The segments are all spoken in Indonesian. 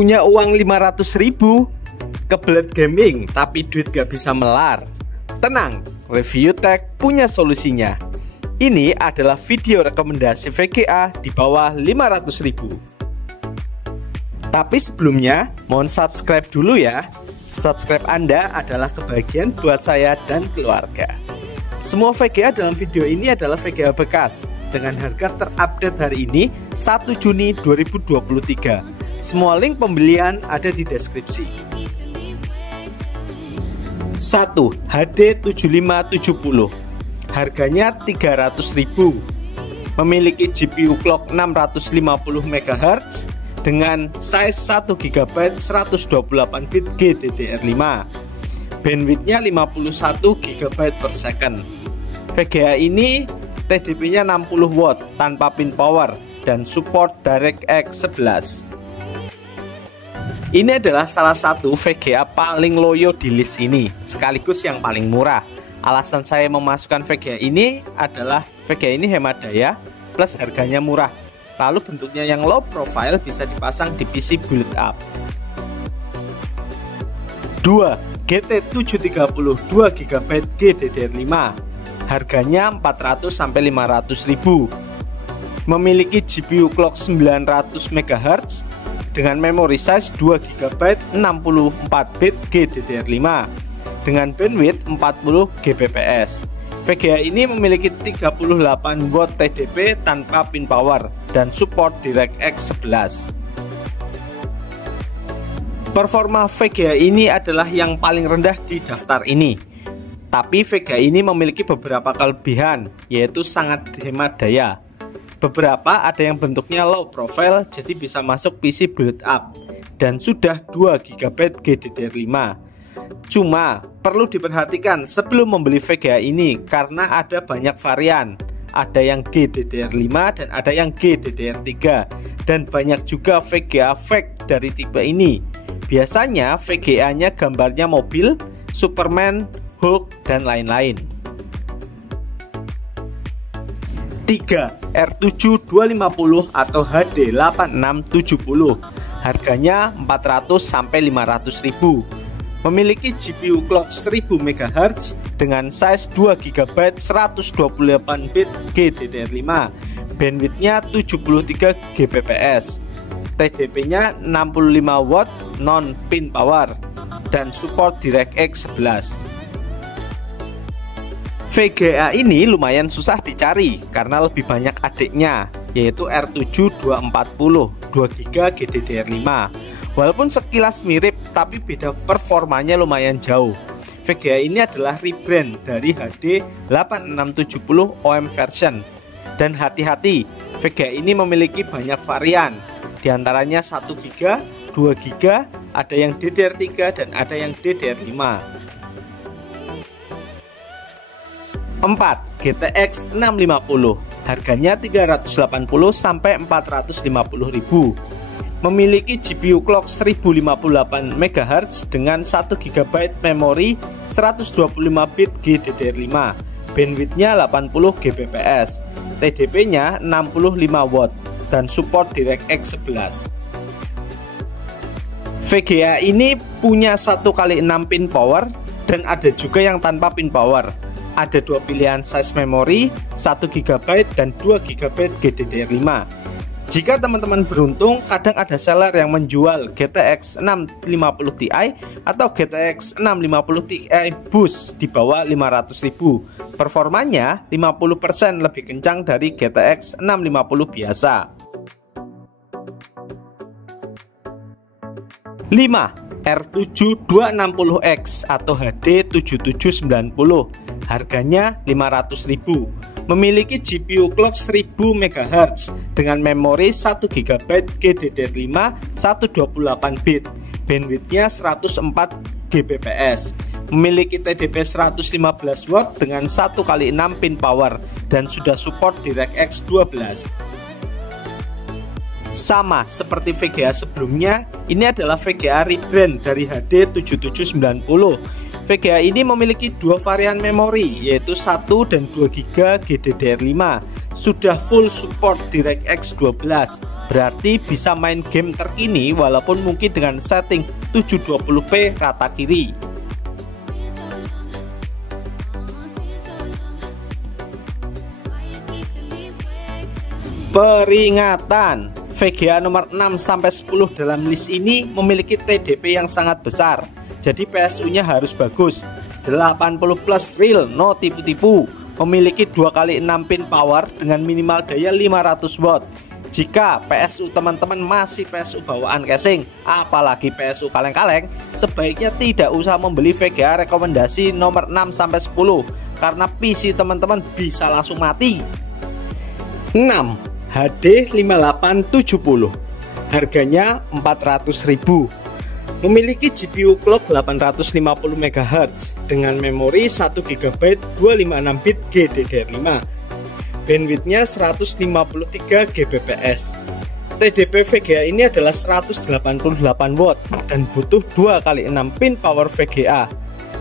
Punya uang 500.000, kebelet gaming tapi duit gak bisa melar? Tenang, Review Tech punya solusinya. Ini adalah video rekomendasi VGA di bawah 500.000. Tapi sebelumnya, mohon subscribe dulu ya. Subscribe Anda adalah kebahagiaan buat saya dan keluarga. Semua VGA dalam video ini adalah VGA bekas dengan harga terupdate hari ini 1 Juni 2023. Semua link pembelian ada di deskripsi. 1. HD 7570, harganya 300.000. Memiliki GPU clock 650 MHz dengan size 1 GB 128 bit GDDR5. Bandwidthnya 51 GB per second. VGA ini TDP-nya 60 watt tanpa pin power dan support DirectX 11. Ini adalah salah satu VGA paling loyo di list ini, sekaligus yang paling murah. Alasan saya memasukkan VGA ini adalah VGA ini hemat daya plus harganya murah. Lalu bentuknya yang low profile bisa dipasang di PC build up. 2. GT730 2GB GDDR5, harganya 400-500.000. Memiliki GPU clock 900 MHz dengan memori size 2GB 64 bit GDDR5 dengan bandwidth 40 Gbps. VGA ini memiliki 38 watt TDP tanpa pin power dan support DirectX 11. Performa VGA ini adalah yang paling rendah di daftar ini. Tapi VGA ini memiliki beberapa kelebihan, yaitu sangat hemat daya. Beberapa ada yang bentuknya low profile, jadi bisa masuk PC build up, dan sudah 2 GB GDDR5. Cuma perlu diperhatikan sebelum membeli VGA ini karena ada banyak varian. Ada yang GDDR5 dan ada yang GDDR3, dan banyak juga VGA fake dari tipe ini. Biasanya VGA-nya gambarnya mobil, Superman, Hulk, dan lain-lain. 3. R7 250 atau HD 8670, harganya 400-500.000. Memiliki GPU clock 1000 MHz dengan size 2 GB 128 bit GDDR5, bandwidthnya 73 Gbps, TDP-nya 65 watt non pin power dan support DirectX 11. VGA ini lumayan susah dicari karena lebih banyak adiknya, yaitu R7 240 2GB GDDR5. Walaupun sekilas mirip, tapi beda performanya lumayan jauh. VGA ini adalah rebrand dari HD 8670 OM version. Dan hati-hati, VGA ini memiliki banyak varian, diantaranya 1GB, 2GB, ada yang DDR3 dan ada yang DDR5. 4. GTX 650, harganya 380-450.000. Memiliki GPU clock 1058 MHz dengan 1 GB memori 125 bit GDDR5, bandwidthnya 80 Gbps, TDP-nya 65 watt dan support DirectX 11. VGA ini punya 1x6 pin power dan ada juga yang tanpa pin power. Ada dua pilihan size memori, 1 GB dan 2 GB GDDR5. Jika teman-teman beruntung, kadang ada seller yang menjual GTX 650 Ti atau GTX 650 Ti Boost di bawah 500.000. Performanya 50% lebih kencang dari GTX 650 biasa. 5. R7 260X atau HD 7790, harganya 500.000. Memiliki GPU clock 1000 MHz dengan memori 1 GB GDDR5 128 bit, bandwidthnya 104 Gbps. Memiliki TDP 115 watt dengan 1x6 pin power dan sudah support DirectX 12. Sama seperti VGA sebelumnya, ini adalah VGA rebrand dari HD 7790. VGA ini memiliki dua varian memori, yaitu 1 dan 2 GB GDDR5. Sudah full support DirectX 12, berarti bisa main game terkini walaupun mungkin dengan setting 720p rata kiri. Peringatan, VGA nomor 6-10 dalam list ini memiliki TDP yang sangat besar. Jadi PSU-nya harus bagus, 80 plus real, no tipu-tipu. Memiliki 2x6 pin power dengan minimal daya 500 watt. Jika PSU teman-teman masih PSU bawaan casing, apalagi PSU kaleng-kaleng, sebaiknya tidak usah membeli VGA rekomendasi nomor 6-10 karena PC teman-teman bisa langsung mati. 6. HD 5870, harganya 400.000. Memiliki GPU clock 850 MHz dengan memori 1 GB 256 bit GDDR5. Bandwidthnya 153 Gbps. TDP VGA ini adalah 188 watt dan butuh 2x6 pin power VGA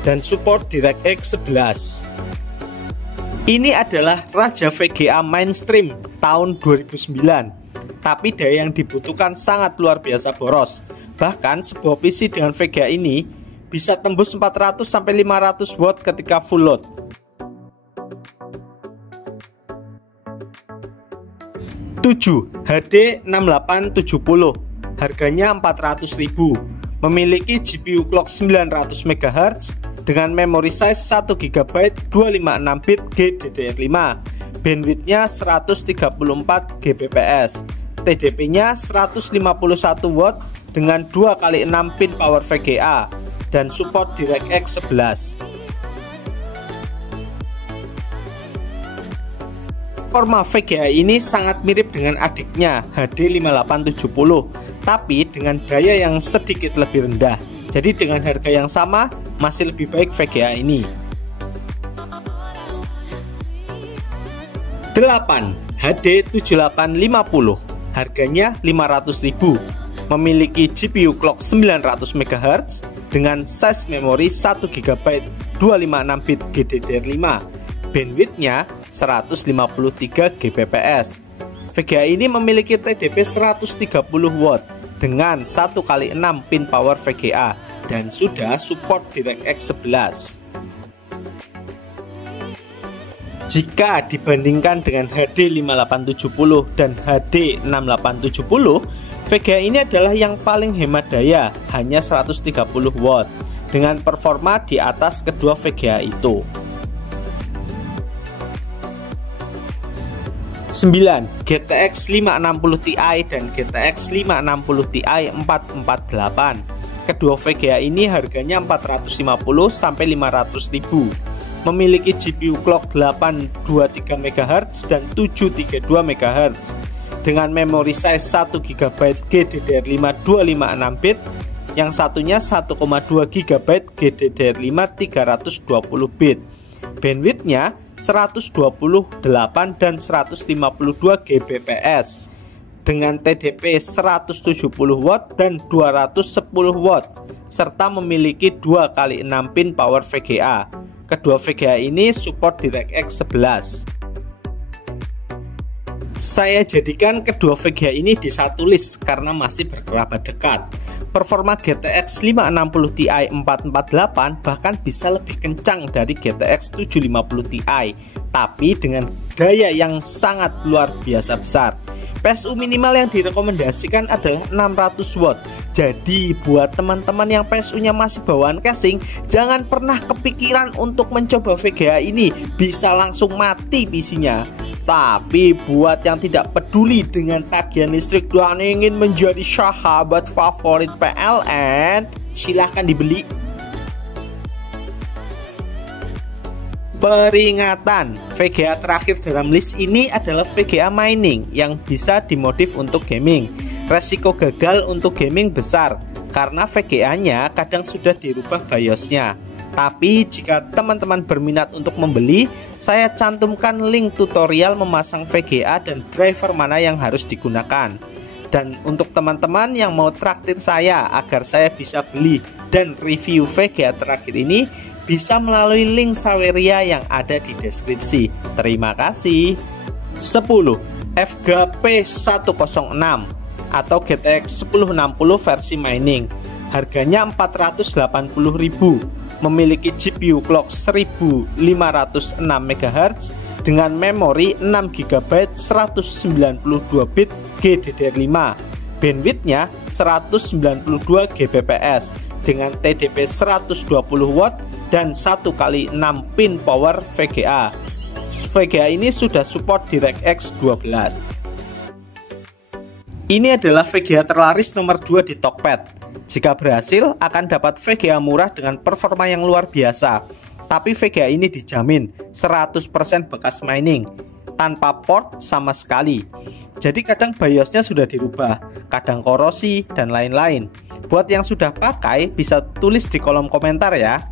dan support DirectX 11. Ini adalah raja VGA mainstream tahun 2009, tapi daya yang dibutuhkan sangat luar biasa boros. Bahkan sebuah PC dengan VGA ini bisa tembus 400-500 watt ketika full load. 7. HD 6870, harganya 400.000. Memiliki GPU clock 900 MHz dengan memori size 1 GB 256 bit GDDR5. Bandwidthnya 134 Gbps. TDP-nya 151 watt dengan 2x6 pin power VGA dan support DirectX 11. Performa VGA ini sangat mirip dengan adiknya HD 5870, tapi dengan daya yang sedikit lebih rendah. Jadi dengan harga yang sama masih lebih baik VGA ini. 8. HD 7850, harganya 500.000. Memiliki GPU clock 900 MHz dengan size memori 1 GB 256 bit GDDR5. Bandwidthnya 153 Gbps. VGA ini memiliki TDP 130 watt dengan 1x6 pin power VGA dan sudah support DirectX 11. Jika dibandingkan dengan HD 5870 dan HD 6870, VGA ini adalah yang paling hemat daya, hanya 130 watt, dengan performa di atas kedua VGA itu. 9. GTX 560 Ti dan GTX 560 Ti 448. Kedua VGA ini harganya 450-500.000. Memiliki GPU clock 823 MHz dan 732 MHz dengan memori size 1 GB GDDR5 256 bit, yang satunya 1,2 GB GDDR5 320 bit. Bandwidthnya 128 dan 152 Gbps dengan TDP 170 watt dan 210 watt serta memiliki 2x6 pin power VGA. Kedua VGA ini support DirectX 11. Saya jadikan kedua VGA ini di satu list karena masih berkerabat dekat. Performa GTX 560 Ti 448 bahkan bisa lebih kencang dari GTX 750 Ti, tapi dengan daya yang sangat luar biasa besar. PSU minimal yang direkomendasikan adalah 600 watt. Jadi buat teman-teman yang PSU-nya masih bawaan casing, jangan pernah kepikiran untuk mencoba VGA ini, bisa langsung mati PC-nya. Tapi buat yang tidak peduli dengan tagihan listrik dan ingin menjadi sahabat favorit PLN, silahkan dibeli. Peringatan, VGA terakhir dalam list ini adalah VGA mining yang bisa dimodif untuk gaming. Resiko gagal untuk gaming besar karena VGA-nya kadang sudah dirubah BIOS-nya. Tapi jika teman-teman berminat untuk membeli, saya cantumkan link tutorial memasang VGA dan driver mana yang harus digunakan. Dan untuk teman-teman yang mau traktir saya agar saya bisa beli dan review VGA terakhir ini, bisa melalui link Saweria yang ada di deskripsi. Terima kasih. 10. FGA P106 atau GTX 1060 versi mining. Harganya 480.000. Memiliki GPU clock 1506 MHz dengan memori 6 GB 192 bit GDDR5. Bandwidthnya 192 Gbps dengan TDP 120 watt dan 1x6 pin power VGA. VGA ini sudah support DirectX 12. Ini adalah VGA terlaris nomor 2 di Tokped. Jika berhasil, akan dapat VGA murah dengan performa yang luar biasa. Tapi VGA ini dijamin 100% bekas mining, tanpa port sama sekali. Jadi kadang BIOSnya sudah dirubah, kadang korosi, dan lain-lain. Buat yang sudah pakai, bisa tulis di kolom komentar ya.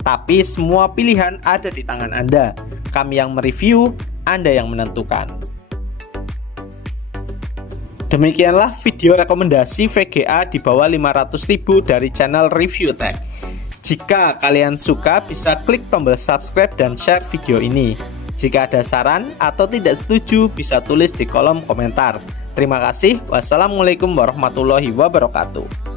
Tapi semua pilihan ada di tangan Anda. Kami yang mereview, Anda yang menentukan. Demikianlah video rekomendasi VGA di bawah 500.000 dari channel Review Tech. Jika kalian suka, bisa klik tombol subscribe dan share video ini. Jika ada saran atau tidak setuju, bisa tulis di kolom komentar. Terima kasih. Wassalamualaikum warahmatullahi wabarakatuh.